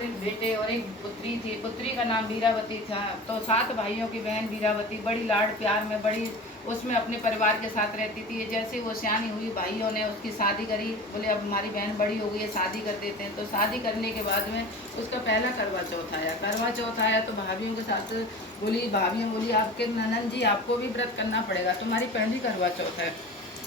7 बेटे और एक पुत्री थी। पुत्री का नाम वीरावती था। तो 7 भाइयों की बहन वीरावती बड़ी लाड प्यार में, बड़ी उसमें अपने परिवार के साथ रहती थी। जैसे वो सियानी हुई, भाइयों ने उसकी शादी करी। बोले अब हमारी बहन बड़ी हो गई है, शादी कर देते हैं। तो शादी करने के बाद में उसका पहला करवा चौथ आया। करवा चौथ आया तो भाभीियों के साथ भाभीियों बोली आपके ननद जी आपको भी व्रत करना पड़ेगा, तुम्हारी पहली करवा चौथ है।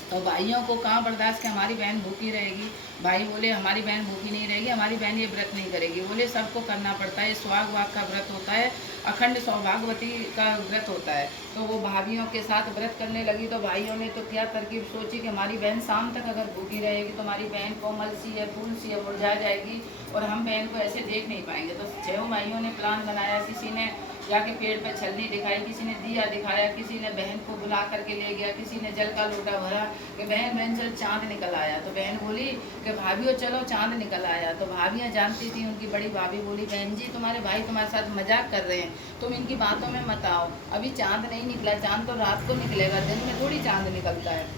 तो भाइयों को कहाँ बर्दाश्त कि हमारी बहन भूखी रहेगी। भाई बोले हमारी बहन भूखी नहीं रहेगी, हमारी बहन ये व्रत नहीं करेगी। बोले सबको करना पड़ता है, सुहाग वाग का व्रत होता है, अखंड सौभाग्यवती का व्रत होता है। तो वो भाभीियों के साथ व्रत करने लगी। तो भाइयों ने तो क्या तरकीब सोची कि हमारी बहन शाम तक अगर भूखी रहेगी तो हमारी बहन कोमल सी है, फूल सी है, मुरझा जाएगी और हम बहन को ऐसे देख नहीं पाएंगे। तो 6 भाइयों ने प्लान बनाया। किसी ने जाके पेड़ पर छलनी दिखाई, किसी ने दिया दिखाया, किसी ने बहन को बुला करके ले गया, किसी ने जल का लोटा भरा कि बहन बहन चल चाँद निकल आया। तो बहन बोली कि भाभीओ चलो चाँद निकल आया। तो भाभियाँ जानती थी, उनकी बड़ी भाभी बोली बहन जी तुम्हारे भाई तुम्हारे साथ मजाक कर रहे हैं, तुम इनकी बातों में मत आओ, अभी चाँद नहीं निकला, चाँद तो रात को निकलेगा, दिन में थोड़ी चाँद निकलता है।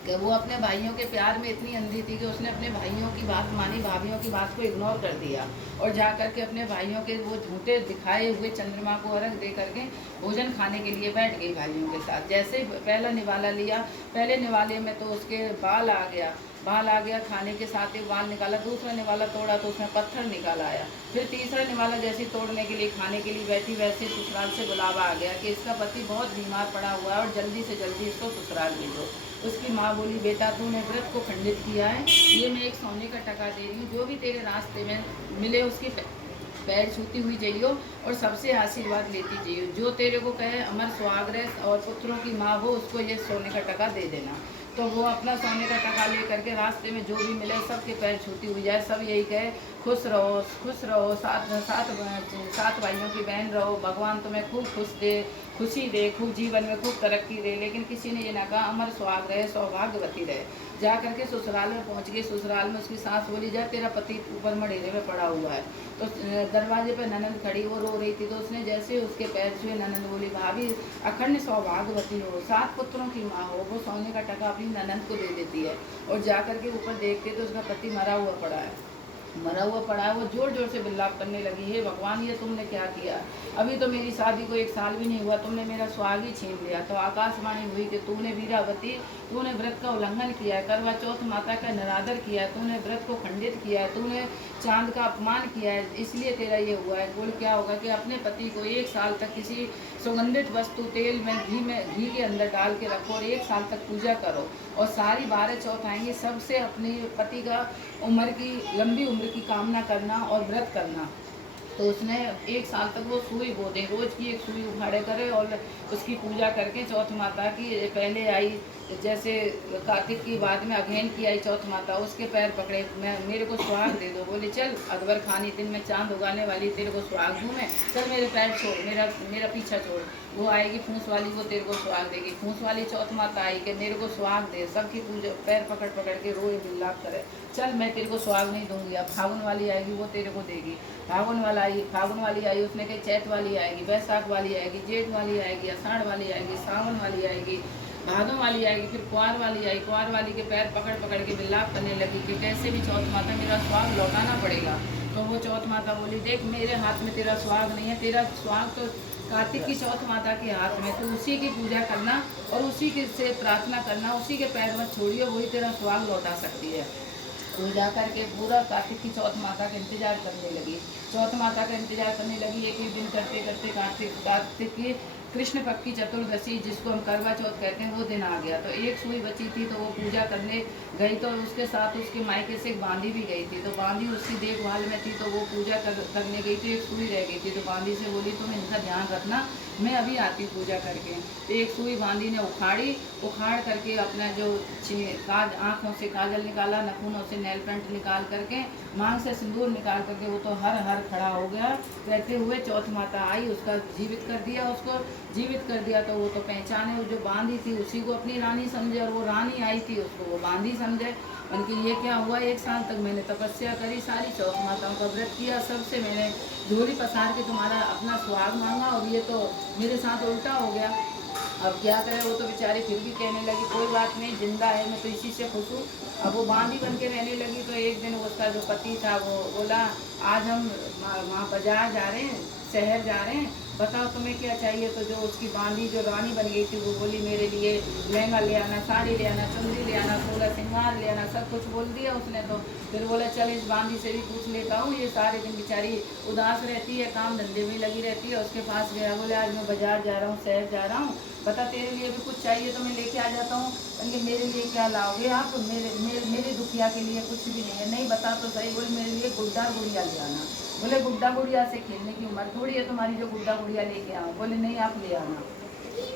कि वो अपने भाइयों के प्यार में इतनी अंधी थी कि उसने अपने भाइयों की बात मानी, भाभीियों की बात को इग्नोर कर दिया और जा कर के अपने भाइयों के वो झूठे दिखाए हुए चंद्रमा को अर्घ दे करके भोजन खाने के लिए बैठ गई भाइयों के साथ। जैसे पहला निवाला लिया, पहले निवाले में तो उसके बाल आ गया, खाने के साथ ही बाल निकाला। दूसरा निवाला तोड़ा तो उसमें पत्थर निकाल आया। फिर तीसरा निवाला जैसे तोड़ने के लिए खाने के लिए बैठी, वैसे ससुराल से बुलावा आ गया कि इसका पति बहुत बीमार पड़ा हुआ है और जल्दी से जल्दी इसको ससुराल भेजो। उसकी माँ बोली बेटा तूने व्रत को खंडित किया है, ये मैं एक सोने का टका दे रही हूँ, जो भी तेरे रास्ते में मिले उसकी पैर छूती हुई जाइयो और सबसे आशीर्वाद लेती जाइयो। जो तेरे को कहे अमर सुहागरस और पुत्रों की माँ हो उसको ये सोने का टका दे देना। तो वो अपना सोने का टका ले करके रास्ते में जो भी मिले सबके पैर छूती हुई जाए, सब यही कहे खुश रहो खुश रहो, सात भाइयों की बहन रहो, भगवान तुम्हें खूब खुशी दे, खूब जीवन में खूब तरक्की दे। लेकिन किसी ने ये ना कहा अमर सुहाग रहे, सौभाग्यवती रहे। जा करके ससुराल में पहुंच गई। ससुराल में उसकी सास बोली जा तेरा पति ऊपर मडेरे में पड़ा हुआ है। तो दरवाजे पर ननद खड़ी, वो रो रही थी। तो उसने जैसे उसके पैर छुए, ननद बोली भाभी अखंड सौभाग्यवती हो, 7 पुत्रों की माँ हो, वो सोने का टका अपनी ननद को दे देती है। और जा करके ऊपर देखते तो उसका पति मरा हुआ पड़ा है। वो जोर जोर से बिल्लाप करने लगी, हे भगवान ये तुमने क्या किया, अभी तो मेरी शादी को 1 साल भी नहीं हुआ, तुमने मेरा सुहाग ही छीन लिया। तो आकाशवाणी हुई कि तूने वीरावती, तूने व्रत का उल्लंघन किया है, करवा चौथ माता का निरादर किया है, तूने व्रत को खंडित किया है, तूने चांद का अपमान किया है, इसलिए तेरा ये हुआ है। बोल क्या होगा कि अपने पति को 1 साल तक किसी सुगंधित वस्तु तेल में घी के अंदर डाल के रखो और 1 साल तक पूजा करो और सारी 12 चौथ आएंगी, सबसे अपने पति का लंबी उम्र की कामना करना और व्रत करना। तो उसने 1 साल तक वो सुई बो दे, रोज की 1 सुई उखाड़े करे और उसकी पूजा करके चौथ माता की पहले आई, जैसे कार्तिक की बाद में अगहन की आई चौथ माता, उसके पैर पकड़े, मेरे को सुहाग दे दो। बोले चल अकबर खानी दिन में चांद उगाने वाली, तेरे को सुहाग दूँ मैं, चल मेरे पैर छोड़, मेरा पीछा छोड़। वो आएगी फूस वाली, वो तेरे को सुहाग देगी। फूस वाली चौथ माता आई कि मेरे को सुहाग दे, सबकी पूजा पैर पकड़ पकड़ के रोए बिल्लाप करे, चल मैं तेरे को सुहाग नहीं दूंगी। अब फागुन वाली आएगी, वो तेरे को देगी। फागुन वाली आई, उसने कही चैत वाली आएगी, बैसाख वाली आएगी, जेठ वाली आएगी, आषाढ़ वाली आएगी, सावन वाली आएगी, भादों वाली आएगी, फिर कुंवार वाली आई। कुंवार वाली के पैर पकड़ पकड़ के बिल्लाप करने लगी कि कैसे भी चौथ माता मेरा सुहाग लौटाना पड़ेगा। तो वो चौथ माता बोली देख मेरे हाथ में तेरा सुहाग नहीं है, तेरा सुहाग तो कार्तिक की चौथ माता के हाथ में, तो उसी की पूजा करना और उसी के से प्रार्थना करना, उसी के पैर मत छोड़िए, वही तेरा सुहाग लौटा सकती है। तो जा करके पूरा कार्तिक की चौथ माता का इंतजार करने लगी। चौथ माता का इंतजार करने लगी। एक दिन करते करते कार्तिक की कृष्ण पक्ष की चतुर्दशी, जिसको हम करवा चौथ कहते हैं, वो दिन आ गया। तो 1 सुई बची थी, तो वो पूजा करने गई। तो उसके साथ उसके मायके से एक बांदी भी गई थी। तो बांदी उसकी देखभाल में थी, तो वो पूजा करने गई थी। 1 सुई रह गई थी। तो बांदी से बोली तुम इनका ध्यान रखना, मैं अभी आती हूँ पूजा करके। तो 1 सुई बांदी ने उखाड़ करके अपना जो आँखों से काजल निकाला, नखूनों से नेल पेंट निकाल करके, मांग से सिंदूर निकाल करके, वो तो हर खड़ा हो गया। कहते हुए चौथ माता आई, उसका जीवित कर दिया। तो वो तो पहचाने, जो बांदी थी उसी को अपनी रानी समझे, और वो रानी आई थी उसको वो बांदी समझे। उनकी ये क्या हुआ, 1 साल तक मैंने तपस्या करी, सारी चौथ माताओं का व्रत किया, सबसे मैंने झोली पसार के तुम्हारा अपना सुहाग मांगा, और ये तो मेरे साथ उल्टा हो गया। अब क्या करे, वो तो बेचारी फिर भी कहने लगी कोई बात नहीं, जिंदा है, मैं तो इसी से खुश हूँ। अब वो बांधी बन के रहने लगी। तो एक दिन उसका जो पति था वो बोला आज हम वहाँ बाजार जा रहे हैं, शहर जा रहे हैं, बताओ तुम्हें क्या चाहिए। तो जो उसकी बांधी जो रानी बन गई थी वो बोली मेरे लिए लहंगा ले आना, साड़ी ले आना, चुंदी ले आना, 16 श्रृंगार ले आना, सब कुछ बोल दिया उसने। तो फिर बोला चल इस बांधी से भी पूछ लेता हूँ, ये सारे दिन बेचारी उदास रहती है, काम धंधे में लगी रहती है। उसके पास गया, बोले आज मैं बाजार जा रहा हूँ, शहर जा रहा हूँ, बता तेरे लिए भी कुछ चाहिए तो मैं लेके आ जाता हूँ। बोले मेरे लिए क्या लाओगे आप, मेरे दुखिया के लिए कुछ भी नहीं है। नहीं बता तो सही। बोले मेरे लिए गुड्डा गुड़िया ले आना। बोले गुड्डा गुड़िया से खेलने की उम्र थोड़ी है तुम्हारी जो गुड्डा गुड़िया लेके आओ। बोले नहीं आप ले आना।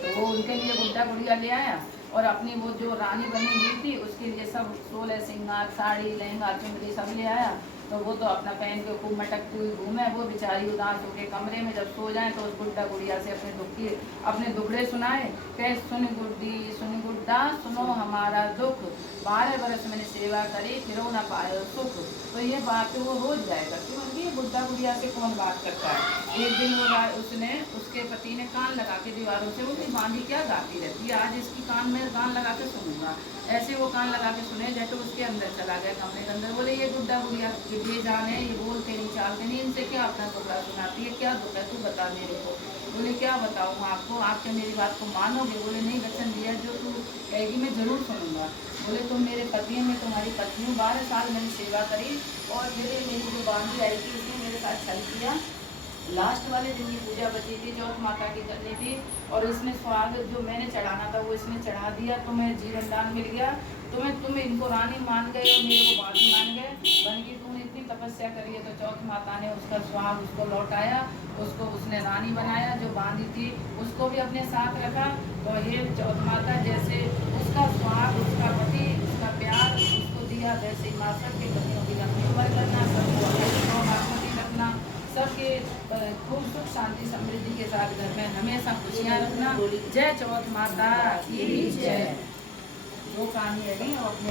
तो वो उनके लिए गुड्डा गुड़िया ले आया और अपनी वो जो रानी बनी हुई थी उसके लिए सब 16 श्रृंगार, साड़ी, लहंगा, चुंदरी सब ले आया। तो वो तो अपना पहन के खूब मटकती हुई घूमे। वो बेचारी उदास होके कमरे में जब सो जाए तो उस गुड्डा गुड़िया से अपने दुखड़े सुनाए। कह सुन गुड्डी सुन गुड्डा सुनो हमारा दुख, 12 बरस मैंने सेवा करी फिर ना पाए सुख। तो ये बात वो रोज जाए करती, मतलब ये गुड्डा गुड़िया से कौन बात करता है। एक दिन वो उसने उसके पति ने कान लगा के दीवारों से वो बांधी क्या गाती रहती है, आज इसकी कान में कान लगा के सुनूंगा। ऐसे वो कान लगा के सुने जैसे उसके अंदर चला गया कमरे के अंदर। बोले ये गुड्डा गुड़िया ये जाने, ये बोलते नहीं चालते नहीं, इनसे क्या अपना दुखड़ा सुनाती है, क्या दुख है तू बता मेरे को। बोले क्या बताऊँ आपको, आप क्या मेरी बात को मानोगे। बोले नहीं वचन दिया जो तू कहेगी मैं जरूर सुनूंगा। बोले तुम मेरे पति हैं, मैं तुम्हारी पत्नी हूँ, 12 साल मैंने सेवा करी और मेरी जो बांधी आई थी उसने मेरे साथ छल किया। लास्ट वाले दिन की पूजा बची थी, चौथ माता की करनी थी और इसने स्वागत जो मैंने चढ़ाना था वो इसने चढ़ा दिया, तुम्हें जीवन दान मिल गया। तुम इनको रानी मान गए और मेरे को बांधी मान गए, बन की तुमने इतनी तपस्या करी है। तो चौथ माता ने उसका स्वाग उसको लौटाया, उसको उसने रानी बनाया। जो बांधी थी उसको भी अपने साथ रखा। तो ये चौथ माता जैसे उसका स्वाग, उसका पति, उसका प्यार उसको दिया, वैसे ही माँ सबके पतियों की लंबी उम्र करना, सबको बागमती रखना, सबके खूब सुख शांति समृद्धि के साथ घर में हमेशा खुशियाँ रखना। जय चौथ माता की जय। वो कहानी है अपने